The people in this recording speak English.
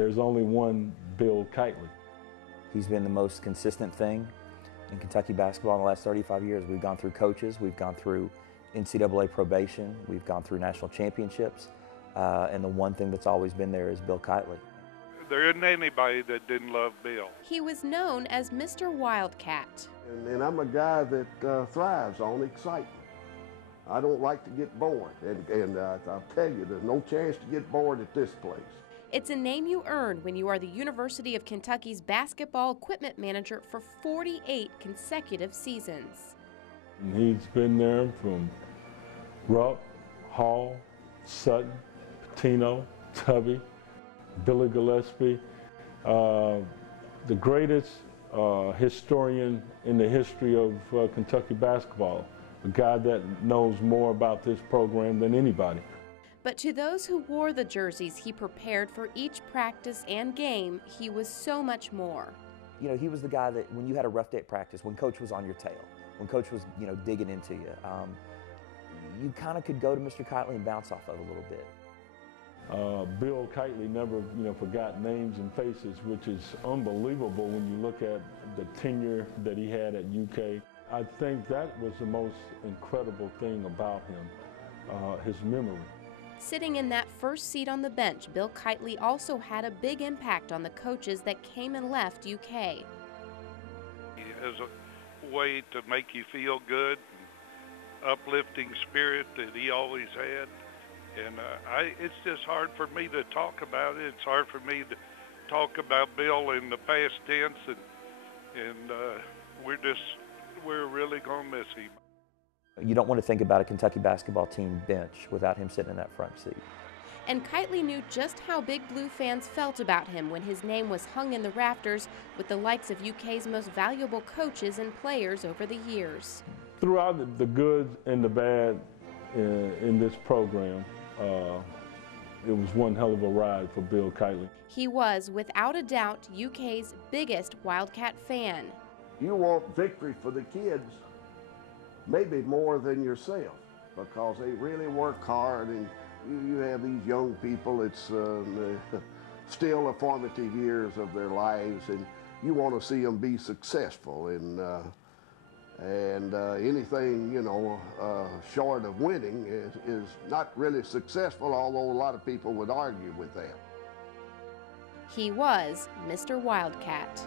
there's only one Bill Keightley. He's been the most consistent thing in Kentucky basketball in the last 35 years. We've gone through coaches, we've gone through NCAA probation, we've gone through national championships, and the one thing that's always been there is Bill Keightley. There isn't anybody that didn't love Bill. He was known as Mr. Wildcat. And I'm a guy that thrives on excitement. I don't like to get bored, and I'll tell you, there's no chance to get bored at this place. It's a name you earned when you are the University of Kentucky's basketball equipment manager for 48 consecutive seasons. And he's been there from Rupp, Hall, Sutton, Pitino, Tubby, Billy Gillespie, the greatest historian in the history of Kentucky basketball, a guy that knows more about this program than anybody. But to those who wore the jerseys he prepared for each practice and game, he was so much more. You know, he was the guy that when you had a rough day at practice, when coach was on your tail, when coach was, you know, digging into you, you kind of could go to Mr. Keightley and bounce off of a little bit. Bill Keightley never, forgot names and faces, which is unbelievable when you look at the tenure that he had at UK. I think that was the most incredible thing about him, his memory. Sitting in that first seat on the bench, Bill Keightley also had a big impact on the coaches that came and left UK. He has a way to make you feel good, uplifting spirit that he always had. And it's just hard for me to talk about it. It's hard for me to talk about Bill in the past tense, and we're really going to miss him. You don't want to think about a Kentucky basketball team bench without him sitting in that front seat. And Keightley knew just how Big Blue fans felt about him when his name was hung in the rafters with the likes of UK's most valuable coaches and players over the years. Throughout the good and the bad in this program, it was one hell of a ride for Bill Keightley. He was, without a doubt, UK's biggest Wildcat fan. You want victory for the kids, maybe more than yourself, because they really work hard, and you have these young people, it's still the formative years of their lives, and you want to see them be successful, and anything, short of winning is not really successful, although a lot of people would argue with that. He was Mr. Wildcat.